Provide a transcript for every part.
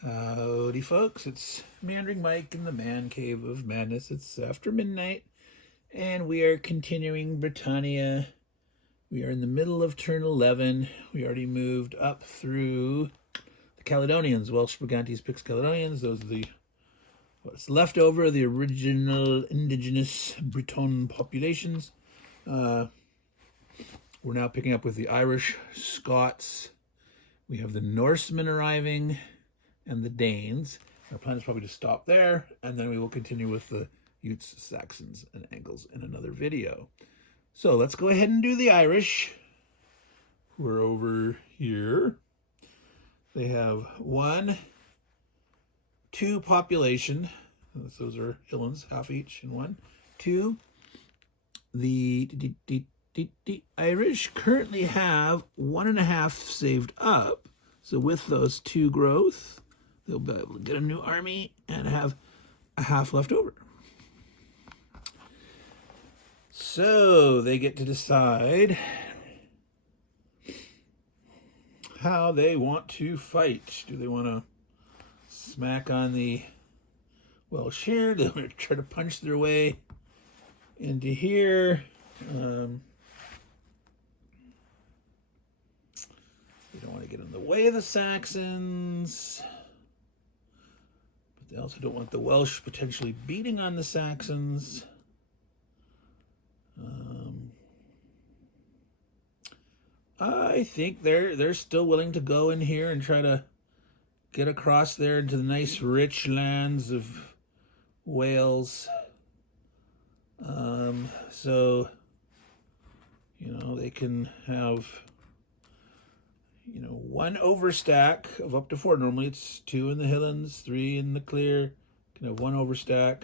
Howdy, folks. It's Meandering Mike in the Man Cave of Madness. It's after midnight, and we are continuing Britannia. We are in the middle of turn 11. We already moved up through the Caledonians, Welsh, Brigantes, Picts, Caledonians. Those are what's left over of the original indigenous Breton populations. We're now picking up with the Irish, Scots. We have the Norsemen arriving, and the Danes. Our plan is probably to stop there, and then we will continue with the Utes, Saxons, and Angles in another video. So let's go ahead and do the Irish. We're over here. They have 1, 2 population. Those are Hillans, half each in 1. 2. The Irish currently have 1.5 saved up. So with those 2 growth, they'll be able to get a new army and have a half left over. So they get to decide how they want to fight. Do they want to smack on the Welsh here? Do they want to try to punch their way into here? They don't want to get in the way of the Saxons. They also don't want the Welsh potentially beating on the Saxons. I think they're still willing to go in here and try to get across there into the nice rich lands of Wales. So, they can have 1 overstack of up to 4. Normally it's 2 in the Highlands, 3 in the Clear. Can have 1 overstack.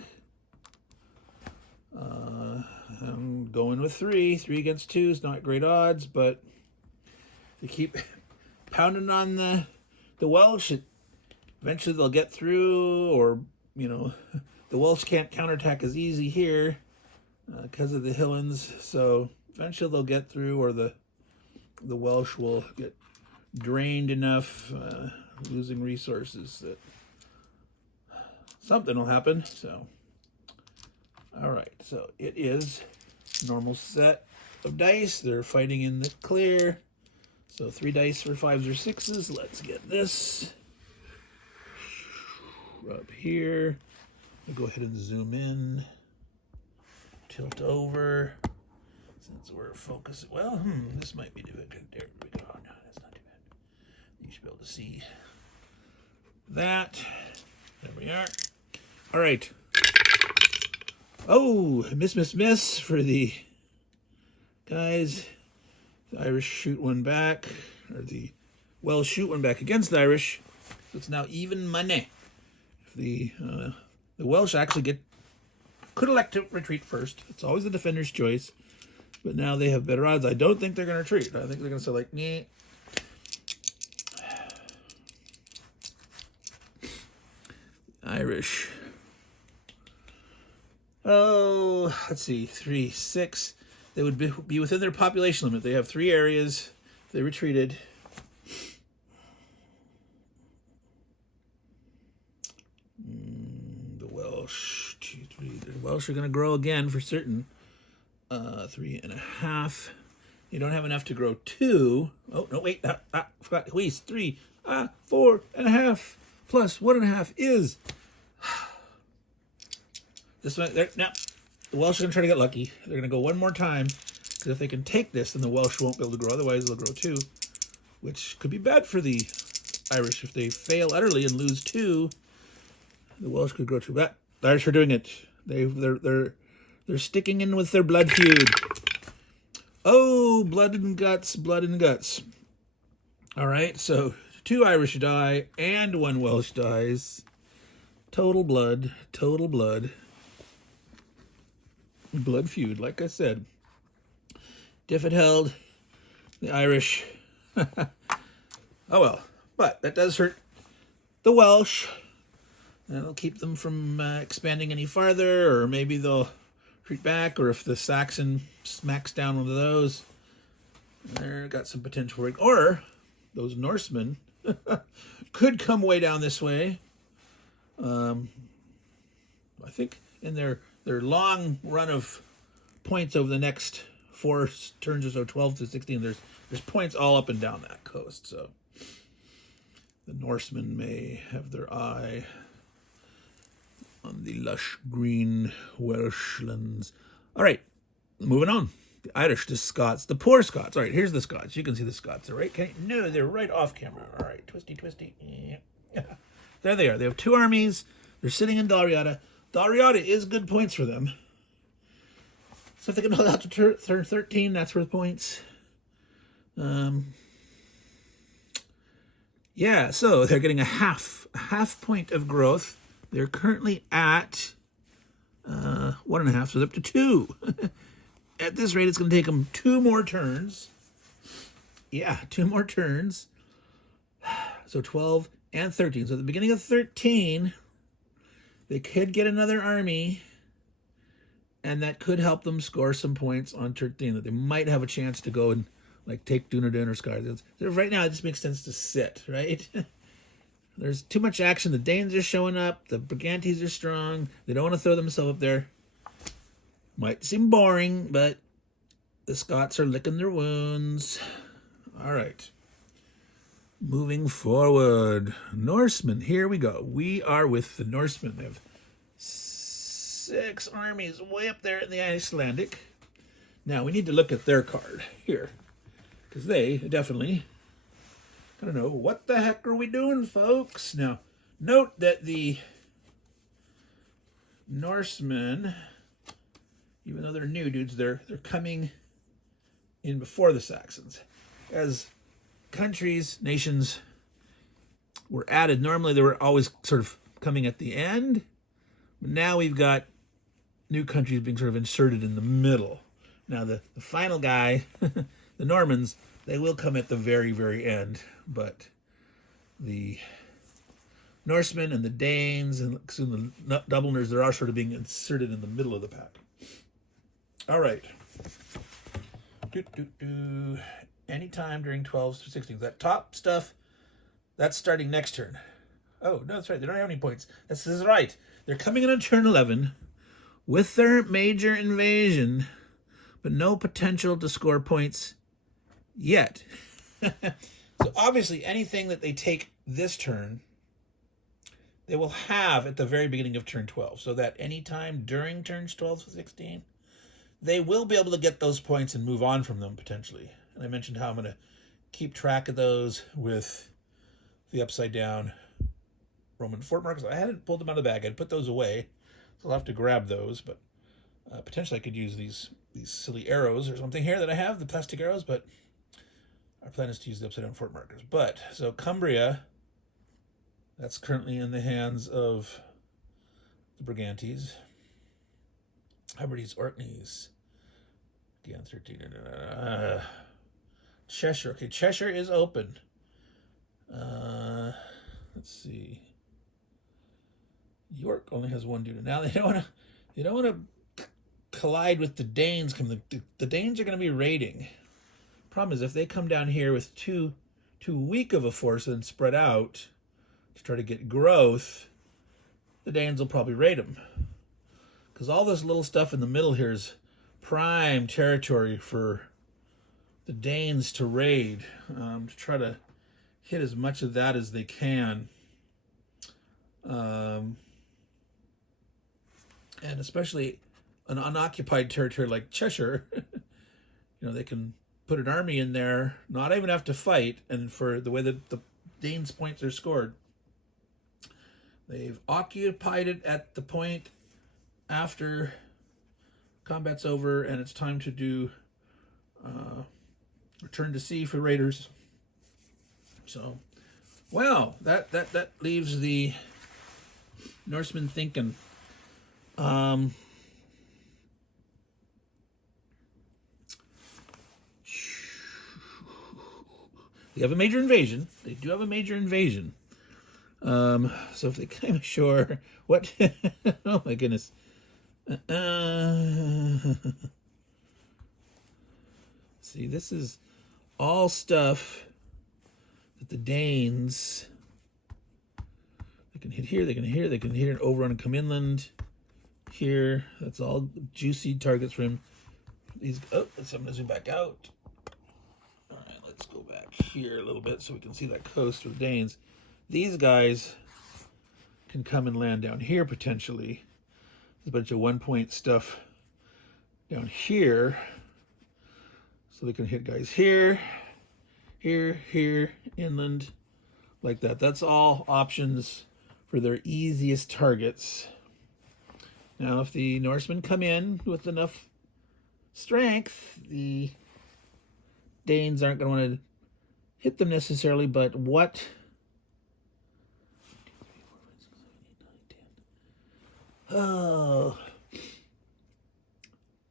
I'm going with 3. 3 against 2 is not great odds, but they keep pounding on the Welsh. Eventually they'll get through, or the Welsh can't counterattack as easy here because of the Highlands. So eventually they'll get through, or the Welsh will get drained enough, losing resources, that something will happen. So, all right. So it is normal set of dice. They're fighting in the Clear. So 3 dice for 5s or 6s. Let's get this up here. I'll go ahead and zoom in, tilt over, since we're focused. Well, this might be good. There we go. No, that's not too bad. You should be able to see that. There we are. All right. Oh, miss for the guys. The Irish shoot one back, or the Welsh shoot one back against the Irish. So it's now even money. If the Welsh actually could elect to retreat first. It's always the defender's choice. But now they have better odds. I don't think they're going to retreat. I think they're going to say, like, nah. Irish. Oh, let's see. 3, 6. They would be within their population limit. They have 3 areas. They retreated. The Welsh, 2, 3. The Welsh are going to grow again for certain. 3.5. You don't have enough to grow 2. Oh, no, wait. Forgot. Wait, 3. 4.5 plus 1.5 is. This one, now, the Welsh are going to try to get lucky. They're going to go one more time, because if they can take this, then the Welsh won't be able to grow. Otherwise, they'll grow 2, which could be bad for the Irish. If they fail utterly and lose 2, the Welsh could grow 2. But the Irish are doing it. They're sticking in with their blood feud. Oh, blood and guts, blood and guts. All right, so 2 Irish die and 1 Welsh dies. Total blood, total blood. Blood feud, like I said. Diffit held, the Irish. Oh well, but that does hurt the Welsh. That'll keep them from expanding any farther, or maybe they'll retreat back, or if the Saxon smacks down one of those, they've got some potential. Or those Norsemen could come way down this way. I think in their long run of points over the next 4 turns or so, 12 to 16, there's points all up and down that coast. So the Norsemen may have their eye on the lush green Welshlands. All right, moving on. The Irish, the Scots, the poor Scots. All right, here's the Scots. You can see the Scots. They're right. No, they're right off camera. All right, twisty. Yeah. There they are. They have 2 armies. They're sitting in Dalriada. Dalriada is good points for them. So if they can hold out to turn 13, that's worth points. Yeah, so they're getting a half point of growth. They're currently at 1.5, so they're up to 2. At this rate, it's going to take them 2 more turns. Yeah, 2 more turns. So 12 and 13. So at the beginning of 13, they could get another army, and that could help them score some points on 13, that they might have a chance to go and like take Dunedin or Skye. Right now, it just makes sense to sit, right? There's too much action. The Danes are showing up. The Brigantes are strong. They don't want to throw themselves up there. Might seem boring, but the Scots are licking their wounds. All right. Moving forward. Norsemen. Here we go. We are with the Norsemen. They have 6 armies way up there in the Icelandic. Now, we need to look at their card here, because they definitely... I don't know, what the heck are we doing, folks? Now, note that the Norsemen, even though they're new dudes, they're coming in before the Saxons. As countries, nations were added, normally they were always sort of coming at the end, but now we've got new countries being sort of inserted in the middle. Now, the final guy, the Normans, they will come at the very, very end, but the Norsemen and the Danes and soon the Dubliners, they're all sort of being inserted in the middle of the pack. All right. Anytime during 12s to 16s. That top stuff, that's starting next turn. Oh, no, that's right. They don't have any points. This is right. They're coming in on turn 11 with their major invasion, but no potential to score points yet. So obviously anything that they take this turn, they will have at the very beginning of turn 12, so that anytime during turns 12 to 16, they will be able to get those points and move on from them potentially. And I mentioned how I'm going to keep track of those with the upside down Roman fort markers. I hadn't pulled them out of the bag. I'd put those away, so I'll have to grab those, but potentially I could use these silly arrows or something here that I have, the plastic arrows, but our plan is to use the upside down fort markers. But, so Cumbria, that's currently in the hands of the Brigantes. Hebrides, Orkneys, Dion 13. Cheshire. Okay, Cheshire is open. Let's see. York only has 1 dude. Now they don't want to collide with the Danes. The Danes are going to be raiding. Problem is, if they come down here with too weak of a force and spread out to try to get growth, the Danes will probably raid them. Because all this little stuff in the middle here is prime territory for the Danes to raid, to try to hit as much of that as they can. And especially an unoccupied territory like Cheshire, they can put an army in there, not even have to fight, and for the way that the Danes' points are scored, they've occupied it at the point after combat's over, and it's time to do return to sea for raiders. So, well, that leaves the Norsemen thinking. They have a major invasion. They do have a major invasion. So if they came ashore, what? Oh my goodness. See, this is all stuff that the Danes can hit here, they can hit here, they can hit it over and come inland. Here, that's all juicy targets for him. These, oh, I'm gonna zoom back out. All right, let's go back here a little bit so we can see that coast for the Danes. These guys can come and land down here potentially. There's a bunch of 1-point stuff down here. So they can hit guys here, here, here, inland, like that. That's all options for their easiest targets. Now, if the Norsemen come in with enough strength, the Danes aren't going to want to hit them necessarily, but what... Oh,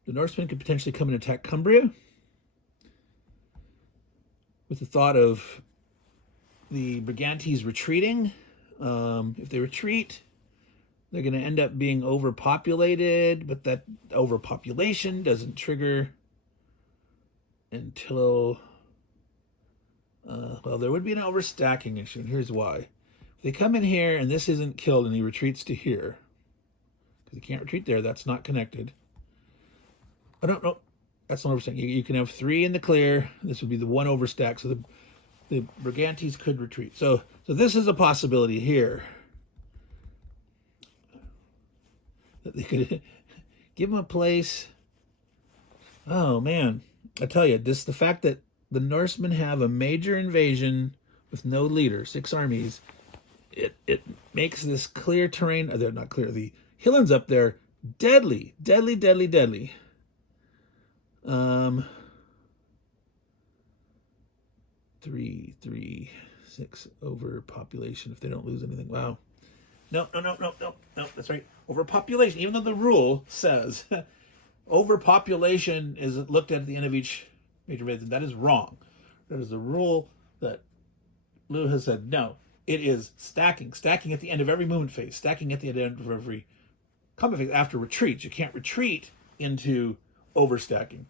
the Norsemen could potentially come and attack Cumbria with the thought of the Brigantes retreating. If they retreat, they're going to end up being overpopulated, but that overpopulation doesn't trigger until, well, there would be an overstacking issue, and here's why. If they come in here and this isn't killed and he retreats to here, because he can't retreat there, that's not connected. I don't know. That's not overstacking. You can have 3 in the clear. This would be the 1 overstack, so the Brigantes could retreat. So this is a possibility here. That they could give them a place. Oh, man. I tell you, the fact that the Norsemen have a major invasion with no leader, 6 armies, it makes this clear terrain, they're not clear, the Hilllands up there, deadly, deadly, deadly, deadly. 3, 6 overpopulation if they don't lose anything. Wow. No, that's right. Overpopulation, even though the rule says overpopulation is looked at the end of each major invasion, that is wrong. That is a rule that Lou has said, no, it is stacking at the end of every movement phase, stacking at the end of every combat phase after retreats. You can't retreat into overstacking.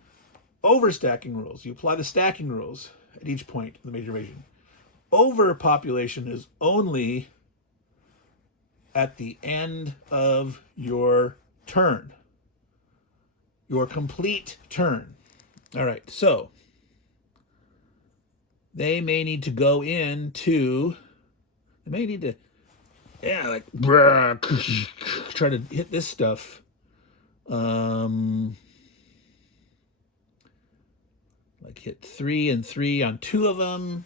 Overstacking rules, you apply the stacking rules at each point in the major invasion. Overpopulation is only at the end of your turn, your complete turn. All right, so they may need to go into, they may need to, like, try to hit this stuff. Like hit 3 and 3 on 2 of them,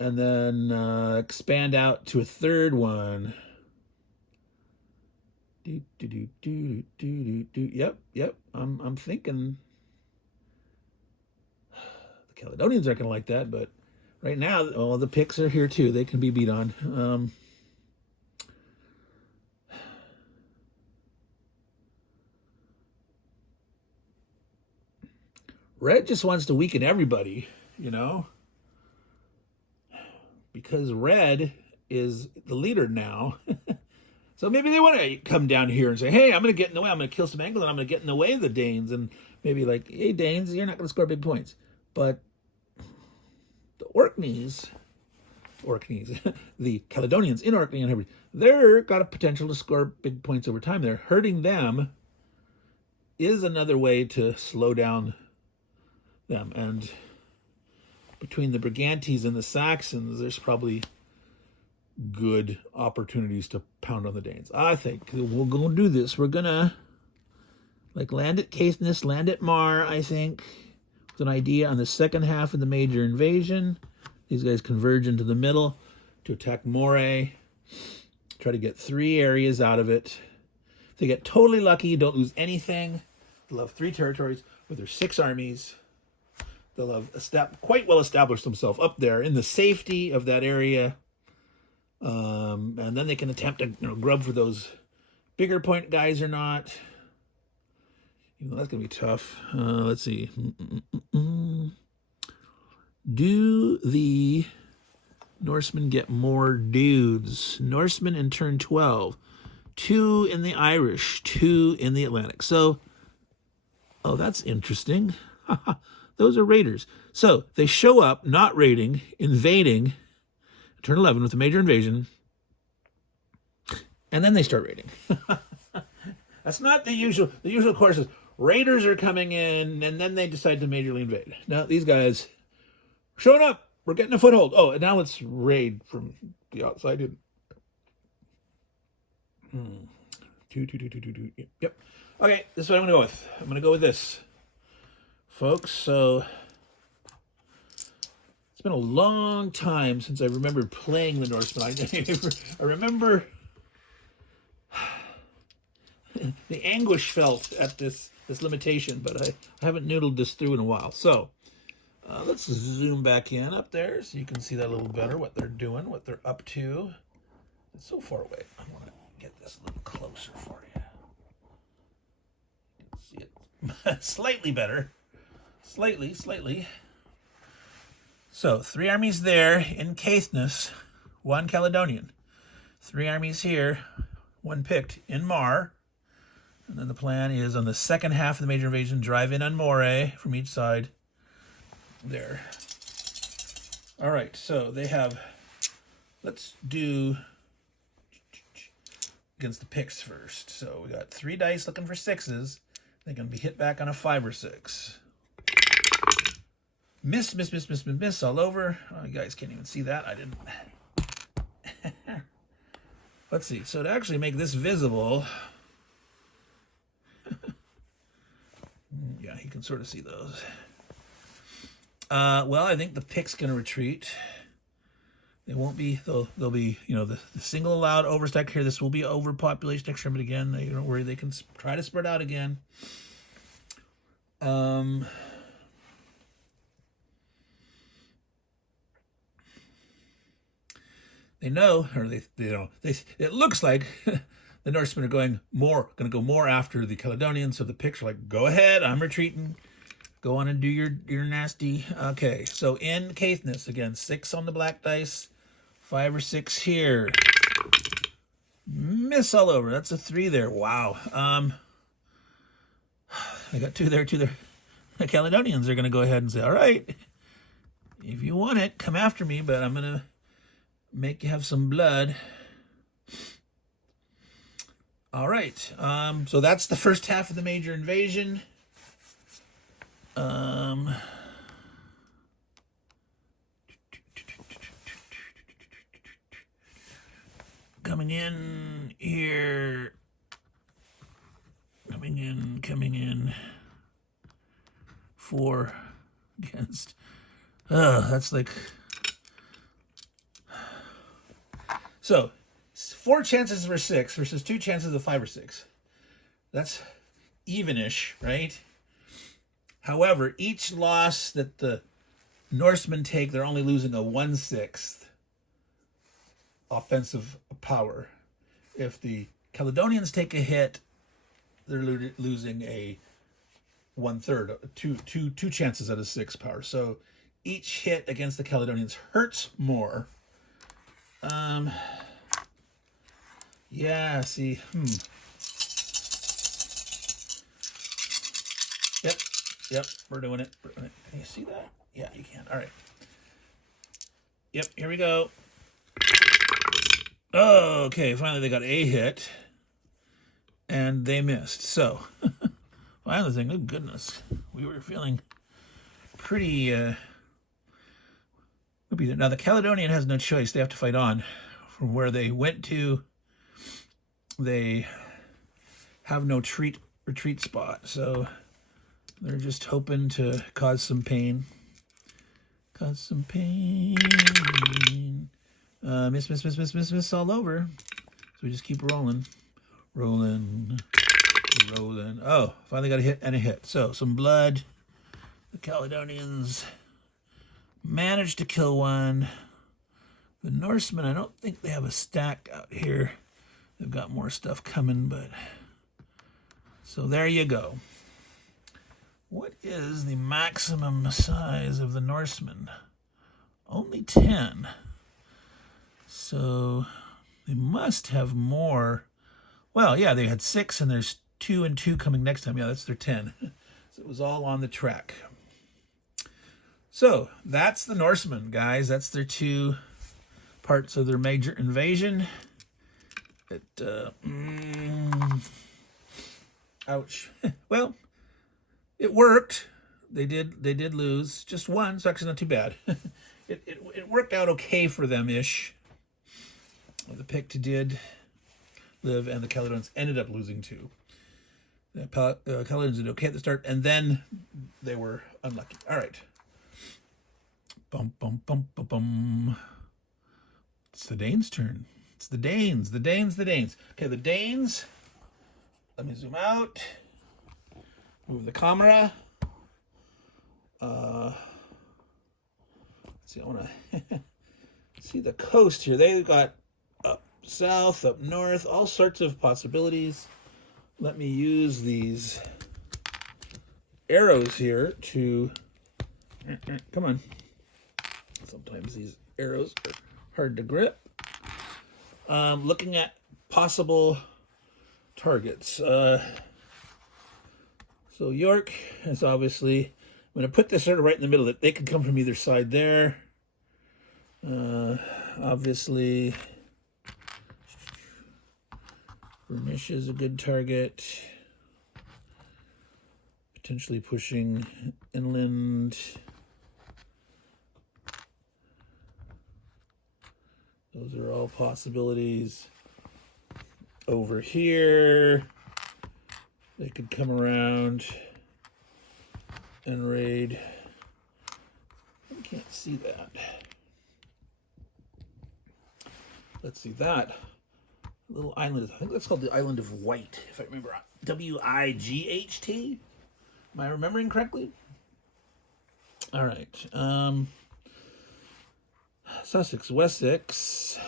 and then expand out to a third one. Yep. I'm thinking the Caledonians aren't gonna like that, but right now, well, the Picts are here too. They can be beat on. Red just wants to weaken everybody, you know, because Red is the leader now. So maybe they want to come down here and say, hey, I'm going to get in the way. I'm going to kill some Angles and I'm going to get in the way of the Danes. And maybe like, hey, Danes, you're not going to score big points. But the Orkneys, the Caledonians in Orkney and everything, they're got a potential to score big points over time. They're hurting them is another way to slow down them. And between the Brigantes and the Saxons, there's probably good opportunities to pound on the Danes. I think we're going to do this. We're going to like land at Caithness, land at Mar, I think, with an idea on the second half of the major invasion. These guys converge into the middle to attack Moray, try to get 3 areas out of it. If they get totally lucky, don't lose anything, they'll have 3 territories with their 6 armies. They'll have quite well established themselves up there in the safety of that area. And then they can attempt to grub for those bigger point guys or not. That's going to be tough. Let's see. Do the Norsemen get more dudes? Norsemen in turn 12. 2 in the Irish, 2 in the Atlantic. So, oh, that's interesting. Those are raiders. So they show up, not raiding, invading, turn 11 with a major invasion. and then they start raiding. That's not the usual. The usual course is raiders are coming in, and then they decide to majorly invade. Now these guys showing up. We're getting a foothold. Oh, and now let's raid from the outside. Yep. Okay, this is what I'm going to go with. I'm going to go with this, folks. So it's been a long time since I remember playing the Norseman. I remember the anguish felt at this limitation, but I haven't noodled this through in a while. So let's zoom back in up there so you can see that a little better, what they're doing, what they're up to. It's so far away. I want to get this a little closer for you. You can see it slightly better. Slightly. So 3 armies there in Caithness, 1 Caledonian. 3 armies here, 1 picked in Mar. And then the plan is on the second half of the major invasion, drive in on Moray from each side. There. All right, so they have, let's do against the picks first. So we got 3 dice looking for 6s. They're going to be hit back on a 5 or 6. Miss all over. Oh, you guys can't even see that. I didn't. Let's see. So to actually make this visible, yeah, you can sort of see those. Well, I think the pick's going to retreat. They won't be. They'll be. You know, the single allowed overstack here. This will be overpopulation next turn, but again, you don't worry. They can try to spread out again. They know, or they don't. It looks like the Norsemen are going to go more after the Caledonians. So the picks are like, go ahead, I'm retreating. Go on and do your nasty. Okay, so in Caithness again, 6 on the black dice, 5 or 6 here. Miss all over. That's a 3 there. Wow. I got 2 there, 2 there. The Caledonians are going to go ahead and say, all right, if you want it, come after me, but I'm going to make you have some blood. All right. So that's the first half of the major invasion. Coming in here. Coming in. 4 against. That's like. So, 4 chances for 6 versus 2 chances of 5 or 6. That's evenish, right? However, each loss that the Norsemen take, they're only losing a 1/6 offensive power. If the Caledonians take a hit, they're losing a 1/3, two chances out of 6 power. So each hit against the Caledonians hurts more. Yeah, see, Yep, we're doing it. Can you see that? Yeah, you can. All right. Yep, here we go. Oh, okay, finally they got a hit. And they missed. So, finally, thing, oh goodness. We were feeling pretty... Now, the Caledonian has no choice. They have to fight on. From where they went to, they have no retreat spot. So... they're just hoping to cause some pain. Miss all over. So we just keep rolling. Oh, finally got a hit and a hit. So some blood. The Caledonians managed to kill 1. The Norsemen, I don't think they have a stack out here. They've got more stuff coming, but... so there you go. What is the maximum size of the Norsemen? Only 10. So they must have more. Well, yeah, they had 6, and there's 2 and 2 coming next time. Yeah, that's their 10. So it was all on the track. So that's the Norsemen, guys. That's their 2 parts of their major invasion. Ouch. Well, it worked. They did lose just one, so actually not too bad. It worked out okay for them ish. The Pict did live, and the Caledonians ended up losing two. The Caledonians did okay at the start, and then they were unlucky. All right. Bum bum bum bum bum. It's the Danes' turn. It's the Danes. The Danes. The Danes. Okay, the Danes. Let me zoom out. Move the camera. Let's see. I want to see the coast here. They've got up south, up north, all sorts of possibilities. Let me use these arrows here to. Come on. Sometimes these arrows are hard to grip. Looking at possible targets. So York is obviously. I'm going to put this sort of right in the middle. That they can come from either side there. Obviously, Bernish is a good target. Potentially pushing inland. Those are all possibilities. Over here, they could come around and raid. I can't see that. Let's see that. Little island. I think that's called the Island of Wight, if I remember. Wight. Am I remembering correctly? All right. Sussex, Wessex.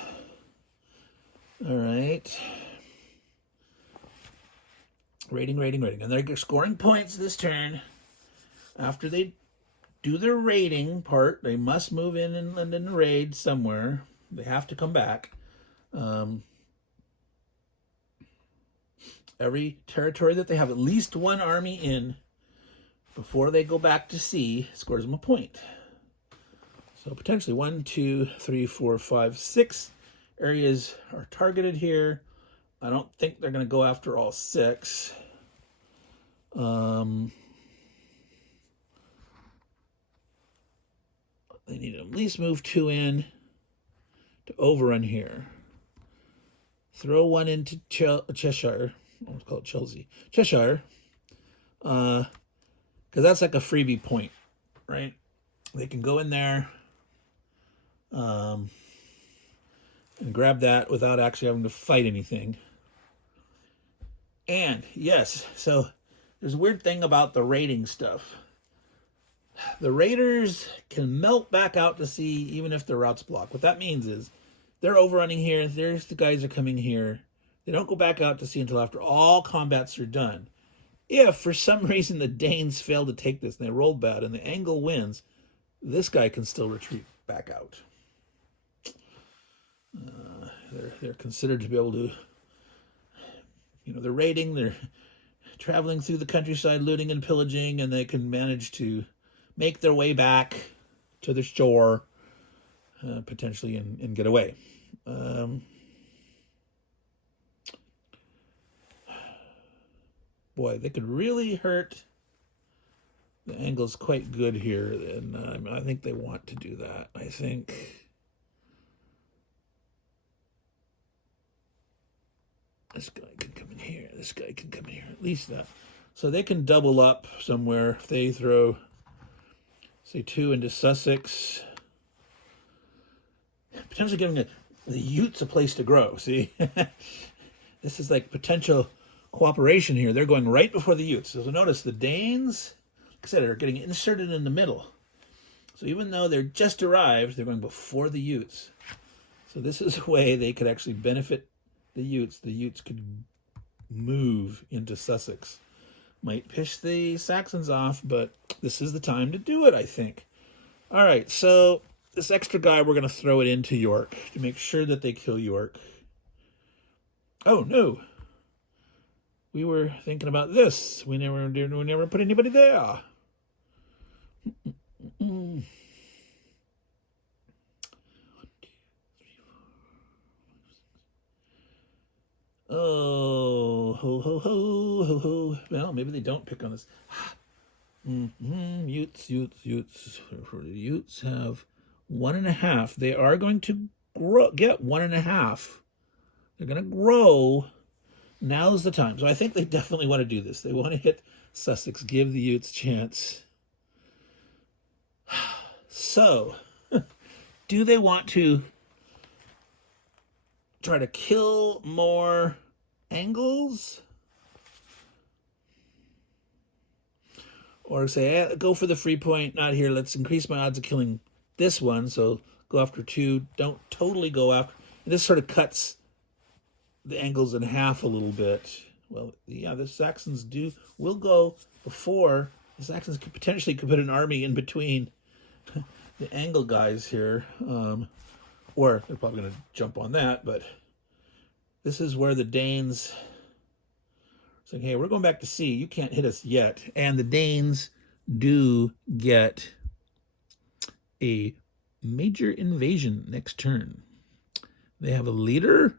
All right. Raiding. And they're scoring points this turn. After they do their raiding part, they must move in inland and raid somewhere. They have to come back. Every territory that they have at least one army in before they go back to sea scores them a point. So potentially 1, 2, 3, 4, 5, 6 areas are targeted here. I don't think they're going to go after all 6. They need to at least move 2 in to overrun here. Throw 1 into Cheshire. I want to call it Chelsea. Cheshire. Because that's like a freebie point, right? They can go in there and grab that without actually having to fight anything. And, yes, so there's a weird thing about the raiding stuff. The raiders can melt back out to sea even if their route's blocked. What that means is they're overrunning here. There's the guys are coming here. They don't go back out to sea until after all combats are done. If, for some reason, the Danes fail to take this and they roll bad and the Angle wins, this guy can still retreat back out. They're considered to be able to, they're raiding, they're traveling through the countryside, looting and pillaging, and they can manage to make their way back to the shore, potentially, and get away. Boy, they could really hurt. The angle's quite good here, and I think they want to do that. I think this guy can come in here. This guy can come in here. At least that. So they can double up somewhere. If they throw, say, 2 into Sussex, potentially giving the Utes a place to grow. See, this is like potential cooperation here. They're going right before the Utes. So notice the Danes, like I said, are getting inserted in the middle. So even though they're just arrived, they're going before the Utes. So this is a way they could actually benefit the Utes. The Utes could move into Sussex. Might piss the Saxons off, but this is the time to do it, I think. All right, so this extra guy, we're going to throw it into York to make sure that they kill York. Oh, no. We were thinking about this. We never put anybody there. Oh, ho, ho, ho, ho, ho. Well, maybe they don't pick on this. Utes. The Utes have 1.5. They are going to get 1.5. They're going to grow. Now's the time. So I think they definitely want to do this. They want to hit Sussex, give the Utes a chance. So, do they want to try to kill more angles? Or say, go for the free point, not here. Let's increase my odds of killing this one. So go after 2. Don't totally go after. And this sort of cuts the angles in half a little bit. Well, yeah, the Saxons will go before. The Saxons could potentially put an army in between the angle guys here. Or they're probably going to jump on that. But this is where the Danes saying, hey, we're going back to sea. You can't hit us yet. And the Danes do get a major invasion next turn. They have a leader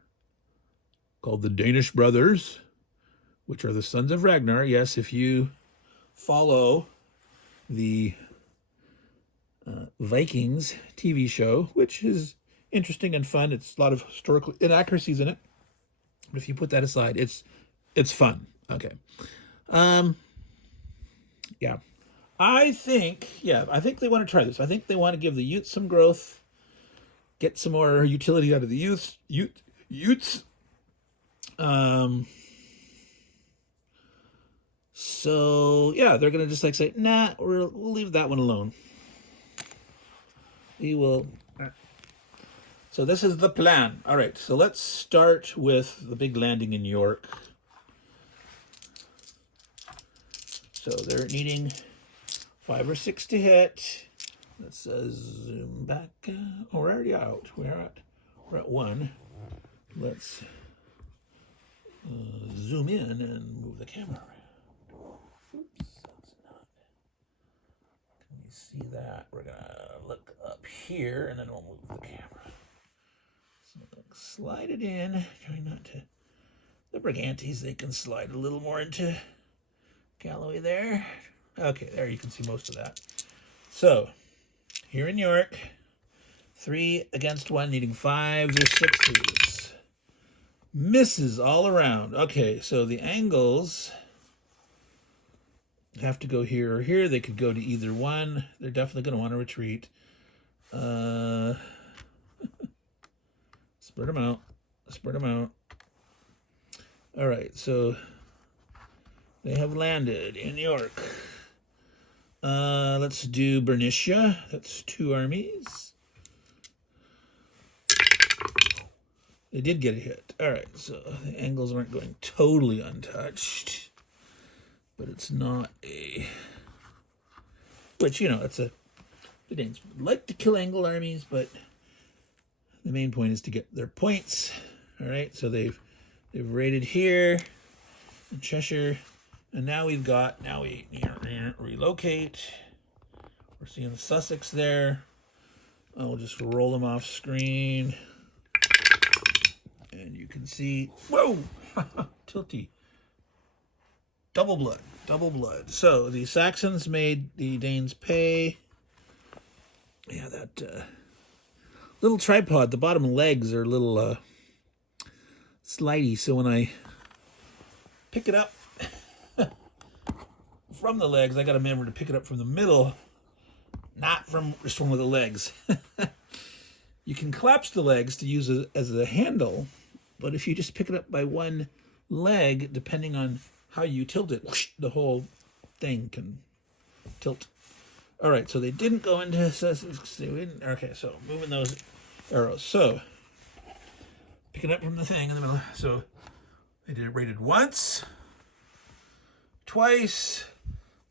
called the Danish Brothers, which are the sons of Ragnar. Yes, if you follow the Vikings TV show, which is interesting and fun. It's a lot of historical inaccuracies in it. But if you put that aside, it's fun. Okay. Yeah. I think they want to try this. I think they want to give the Utes some growth, get some more utility out of the Utes. So yeah, they're gonna just like say, nah, we'll leave that one alone. We will. So this is the plan. All right, so let's start with the big landing in York. So they're needing 5 or 6 to hit. Let's zoom back. Oh, we're already out. We're at 1. Let's zoom in and move the camera around. Oops, that's not. Can we see that? We're gonna look up here and then we'll move the camera. So slide it in. Try not to. The Brigantes, they can slide a little more into Galloway there. Okay, there you can see most of that. So here in York, 3 against 1, needing 5s or 6s. Misses all around. Okay, so the angles have to go here or here. They could go to either one. They're definitely going to want to retreat. Spread them out. Spread them out. All right, so they have landed in York. Let's do Bernicia. That's 2 armies. They did get a hit. All right, so the angles aren't going totally untouched. But it's not a... Which, it's a... The Danes would like to kill angle armies, but the main point is to get their points. All right, so they've raided here in Cheshire. And now we relocate. We're seeing Sussex there. I'll just roll them off screen. And you can see, whoa, tilty. Double blood. So the Saxons made the Danes pay. Yeah, that little tripod, the bottom legs are a little slidey. So when I pick it up from the legs, I got to remember to pick it up from the middle, not from just one of the legs. You can collapse the legs to use it as a handle, but if you just pick it up by one leg, depending on how you tilt it, whoosh, the whole thing can tilt. All right, so they didn't go into... Okay, so moving those arrows. So, picking up from the thing in the middle. So, they did it rated once, twice,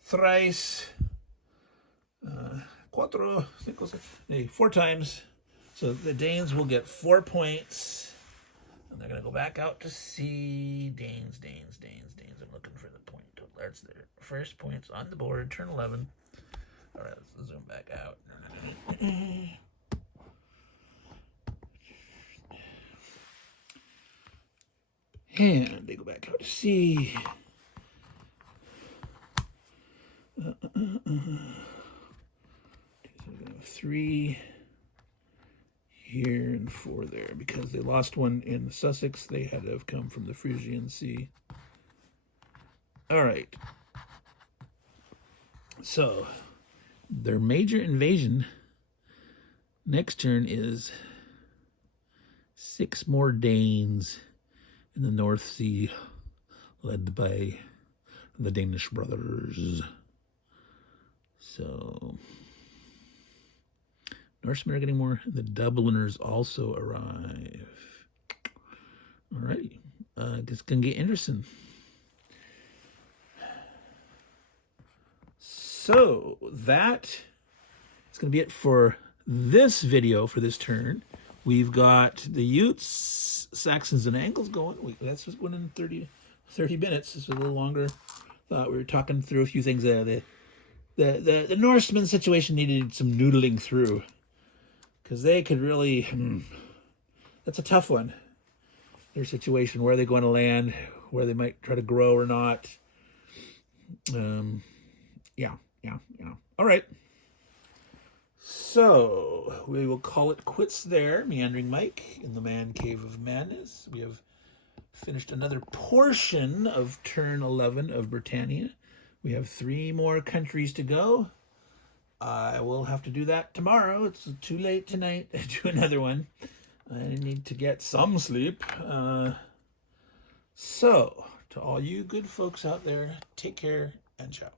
thrice, 4 times. So the Danes will get 4 points. And they're going to go back out to sea. Danes. I'm looking for the point. That's their first points on the board. Turn 11. All right, let's zoom back out. And they go back out to sea. 3 here and 4 there. Because they lost one in Sussex, they had to have come from the Frisian Sea. All right. So, their major invasion next turn is 6 more Danes in the North Sea, led by the Danish brothers. So, Norsemen are getting more. The Dubliners also arrive. Alrighty. It's going to get interesting. So, that is going to be it for this video for this turn. We've got the Utes, Saxons, and Angles going. That's just went in 30 minutes. This was a little longer. Thought we were talking through a few things. The Norseman situation needed some noodling through. Because they could really... that's a tough one. Their situation, where are they going to land, where they might try to grow or not. Yeah. All right. So, we will call it quits there. Meandering Mike in the Man Cave of Madness. We have finished another portion of turn 11 of Britannia. We have 3 more countries to go. I will have to do that tomorrow. It's too late tonight to do another one. I need to get some sleep. So, to all you good folks out there, take care and ciao.